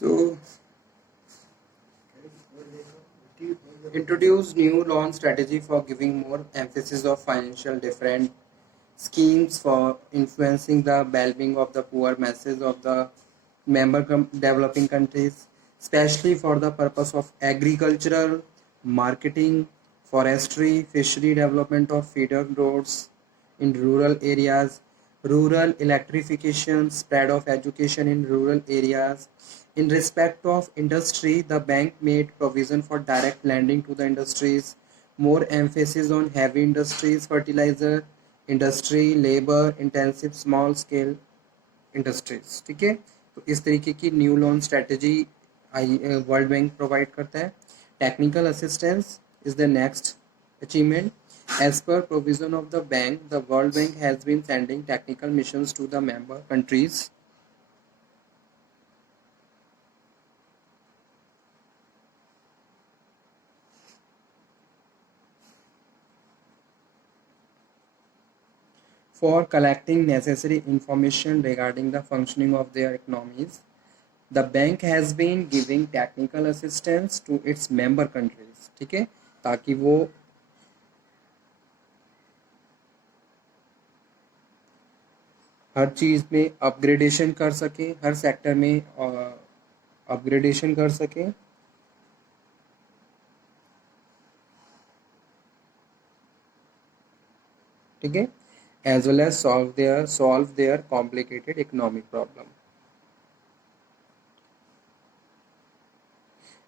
So introduce new loan strategy for giving more emphasis of financial different schemes for influencing the well-being of the poor masses of the developing countries, especially for the purpose of agricultural, marketing, forestry, fishery development of feeder roads in rural areas, rural electrification, spread of education in rural areas. In respect of industry, the bank made provision for direct lending to the industries, more emphasis on heavy industries, fertilizer industry, labor intensive small scale industries. ठीक है, तो इस तरीके की new loan strategy world bank provide करता है। Technical assistance is the next achievement. As per provision of the bank, the world bank has been sending technical missions to the member countries for collecting necessary information regarding the functioning of their economies. The bank has been giving technical assistance to its member countries, ठीक है, ताकि वो हर चीज़ में अपग्रेडेशन कर सके, हर सेक्टर में अपग्रेडेशन कर सके। ठीक है, as well as solve their complicated economic problem.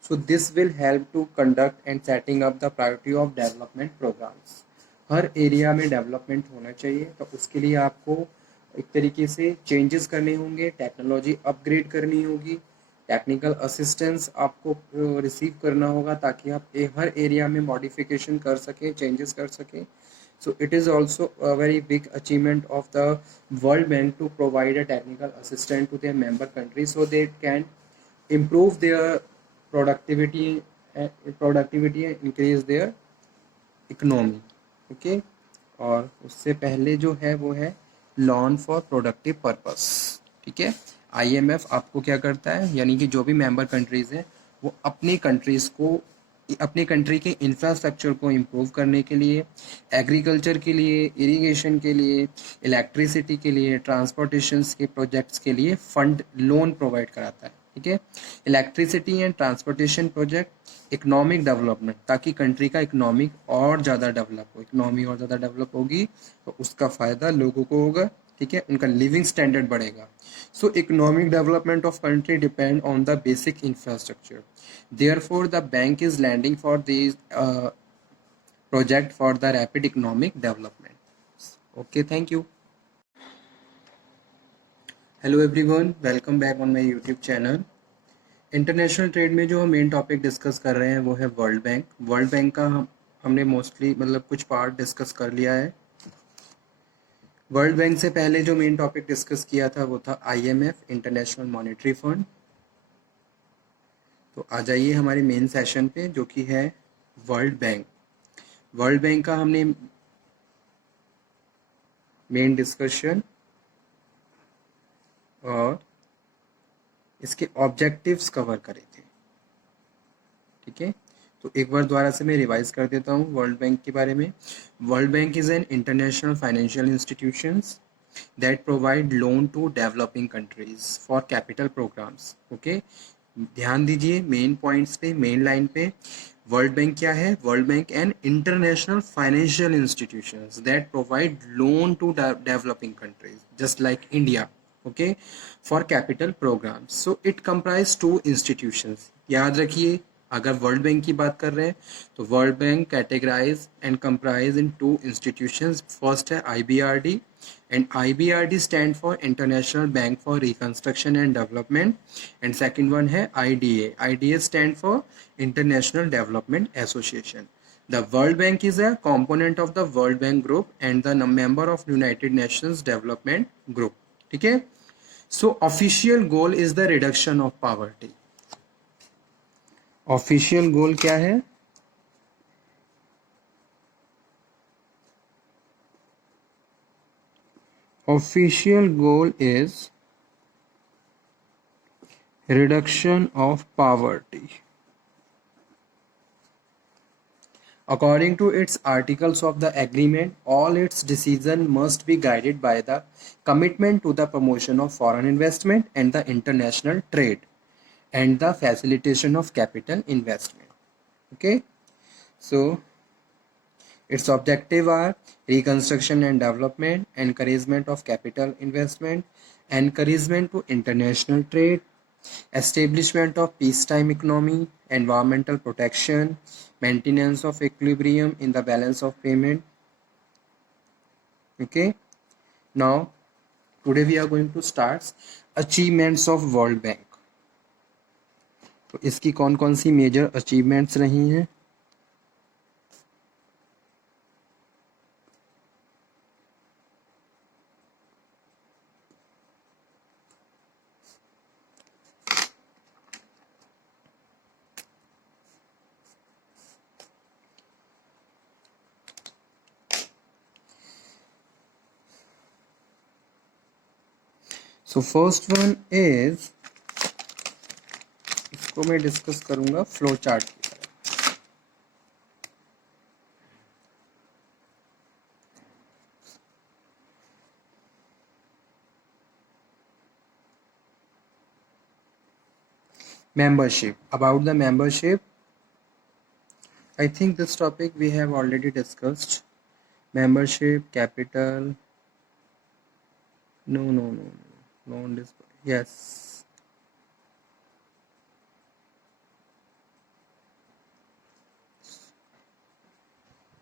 So this will help to conduct and setting up the priority of development programs. हर एरिया में डेवलपमेंट होना चाहिए, तो उसके लिए आपको एक तरीके से चेंजेस करने होंगे, टेक्नोलॉजी अपग्रेड करनी होगी, टेक्निकल असिस्टेंस आपको रिसीव करना होगा ताकि आप हर एरिया में मॉडिफिकेशन कर सकें, चेंजेस कर सकें। So it is also a very big achievement of the World Bank to provide a technical assistance to their member countries so they can improve their productivity productivity and increase their economy. Okay, और उससे पहले जो है वो है loan for productive purpose. ठीक है, आईएमएफ आपको क्या करता है, यानी कि जो भी मेंबर कंट्रीज हैं वो अपनी कंट्रीज को, अपने कंट्री के इंफ्रास्ट्रक्चर को इम्प्रूव करने के लिए, एग्रीकल्चर के लिए, इरिगेशन के लिए, इलेक्ट्रिसिटी के लिए, ट्रांसपोर्टेशन के प्रोजेक्ट्स के लिए फंड लोन प्रोवाइड कराता है। ठीक है, electricity and transportation project, economic development, ताकि कंट्री का इकोनॉमिक और ज़्यादा डेवलप हो, इकोनॉमी और ज़्यादा डेवलप होगी तो उसका फ़ायदा लोगों को होगा। ठीक है, उनका लिविंग स्टैंडर्ड बढ़ेगा। So economic development of country depend on the basic infrastructure, therefore the bank is lending for this project for the rapid economic development. Okay, thank you. Hello everyone, welcome back on my YouTube channel. International trade में जो हम main topic discuss कर रहे हैं वो है world bank. World bank का हमने मोस्टली मतलब कुछ पार्ट डिस्कस कर लिया है। वर्ल्ड बैंक से पहले जो मेन टॉपिक डिस्कस किया था वो था आईएमएफ, इंटरनेशनल मॉनेटरी फंड। तो आ जाइए हमारे मेन सेशन पे जो कि है वर्ल्ड बैंक। वर्ल्ड बैंक का हमने मेन डिस्कशन और इसके ऑब्जेक्टिव्स कवर करे थे। ठीक है, तो एक बार दोबारा से मैं रिवाइज कर देता हूँ वर्ल्ड बैंक के बारे में। World bank is an international financial institutions that provide loan to developing countries for capital programs. Okay, ध्यान दीजिए मेन पॉइंट्स पे, मेन लाइन पे। वर्ल्ड बैंक क्या है? World bank an international financial institutions that provide loan to developing countries just like India. Okay, for capital programs. So it comprise two institutions. याद रखिए, अगर world bank की बात कर रहे हैं तो world bank categorize and comprise in two institutions. First है IBRD, and IBRD stand for International Bank for Reconstruction and Development, and second one है IDA. IDA stand for International Development Association. The World Bank is a component of the World Bank Group and the member of United Nations Development Group. ठीक है, so official goal is the reduction of poverty. Official goal क्या है? Official goal is reduction of poverty. According to its articles of the agreement, all its decisions must be guided by the commitment to the promotion of foreign investment and the international trade and the facilitation of capital investment. Okay, so its objective are reconstruction and development, encouragement of capital investment, encouragement to international trade, establishment of peacetime economy, environmental protection, maintenance of equilibrium in the balance of payment. Okay, now today we are going to start achievements of World Bank. तो इसकी कौन कौन सी major achievements रही हैं? So first one is, इसको मैं डिस्कस करूंगा flow chart की तरह. Membership. About the membership, I think this topic we have already discussed. Membership, capital. No. Yes.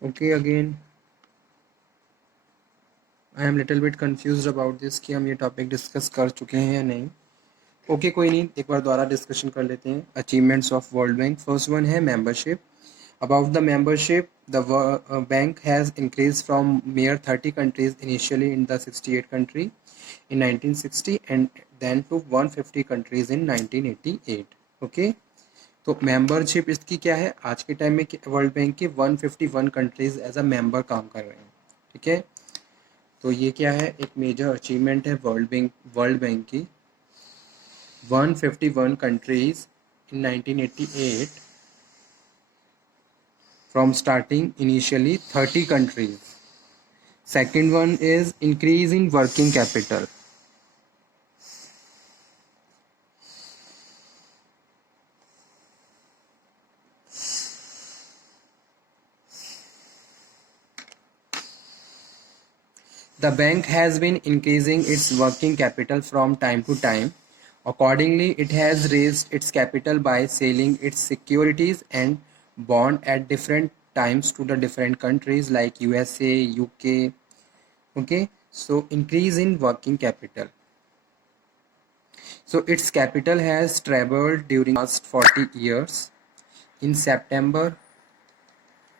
Okay, again. I am little bit confused about this कि हम ये topic discuss कर चुके हैं या नहीं. ओके कोई नहीं, एक बार दोबारा डिस्कशन कर लेते हैं. Achievements of world bank. First one है membership. About the membership, the bank has increased from mere 30 countries initially in the 68 country in 1960 and then to 150 countries in 1988. Okay, तो मेंबरशिप इसकी क्या है? आज के टाइम में वर्ल्ड बैंक के 151 कंट्रीज एज अ मेंबर काम कर रहे हैं. ठीक है, तो ये क्या है? एक मेजर अचीवमेंट है वर्ल्ड बैंक की. 151 countries in 1988 from starting initially 30 countries. Second one is increase in working capital. The bank has been increasing its working capital from time to time. Accordingly, it has raised its capital by selling its securities and bond at different times to the different countries like USA, UK. Okay, so increase in working capital. So its capital has trebled during the last 40 years. In September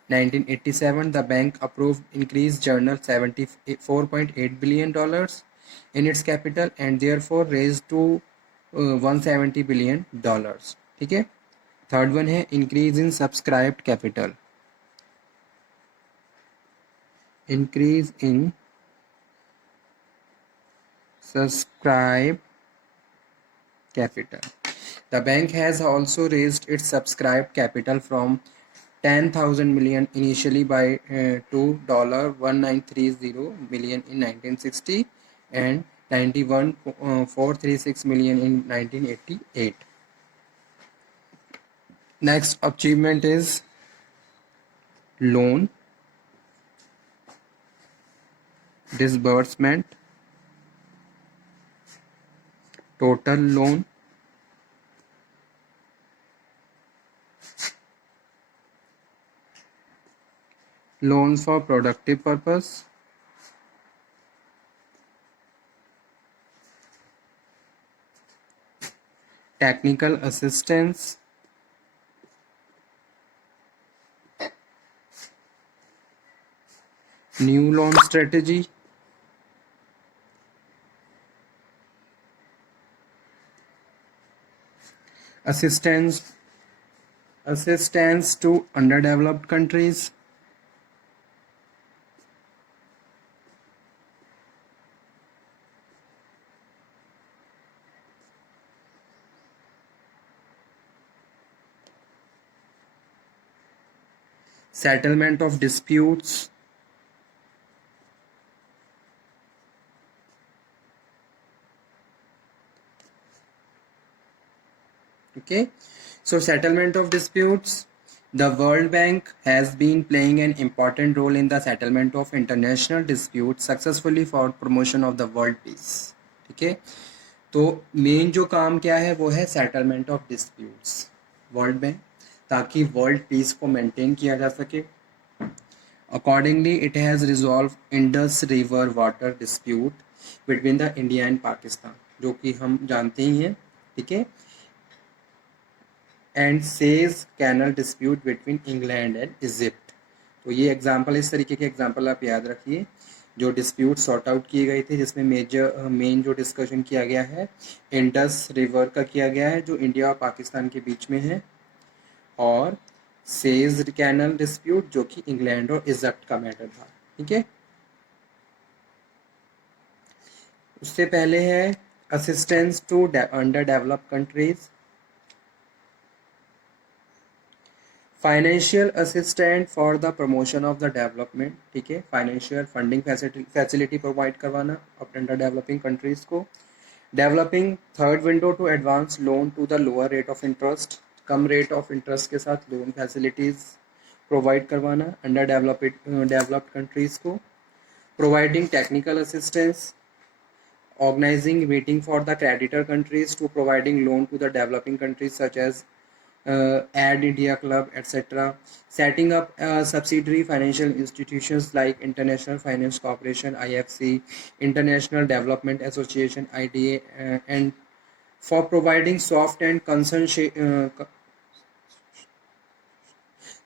1987, the bank approved increased journal $74.8 billion in its capital and therefore raised to $170 billion. ठीक है. Third one है increase in subscribed capital. Increase in subscribed capital. The bank has also raised its subscribed capital from 10,000 million initially to $1930 million in 1960 and 91,436 million in 1988. Next achievement is loan disbursement. Total loan, loans for productive purpose, technical assistance, new loan strategy, assistance to underdeveloped countries, settlement of disputes, okay, so settlement of disputes. The World Bank has been playing an important role in the settlement of international disputes successfully for promotion of the world peace. ठीक है, तो मेन जो काम क्या है वो है settlement of disputes world bank, ताकि वर्ल्ड पीस को मेंटेन किया जा सके. Accordingly it has resolve Indus river water dispute between the India and Pakistan, जो कि हम जानते ही हैं. ठीक है, and Suez canal dispute between England and Egypt. तो ये एग्जाम्पल, इस तरीके के एग्जाम्पल आप याद रखिए जो डिस्प्यूट सॉर्ट आउट किए गए थे, जिसमें मेन जो डिस्कशन किया गया है इंडस रिवर का किया गया है जो इंडिया और पाकिस्तान के बीच में है, और सेज कैनल डिस्प्यूट जो कि इंग्लैंड और इजिप्ट का मैटर था. ठीक है, उससे पहले है assistance to under developed countries, financial assistant for the promotion of the development. ठीक है, फाइनेंशियल फंडिंग फैसिलिटी प्रोवाइड करवाना अंडर डेवलपिंग कंट्रीज को. Developing third window to advance loan to the lower rate of interest, कम rate of interest के साथ loan facilities provide करवाना under developed countries को. Providing technical assistance, organizing meeting for the creditor countries to providing loan to the developing countries such as Add India Club, etc. Setting up subsidiary financial institutions like International Finance Corporation (IFC), International Development Association (IDA), and for providing soft and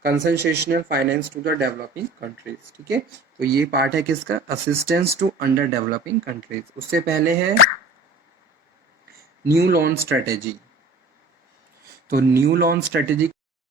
concessional finance to the developing countries. ठीक है, तो ये part है किसका, assistance to under developing countries. उससे पहले है new loan strategy. तो न्यू लोन स्ट्रेटेजी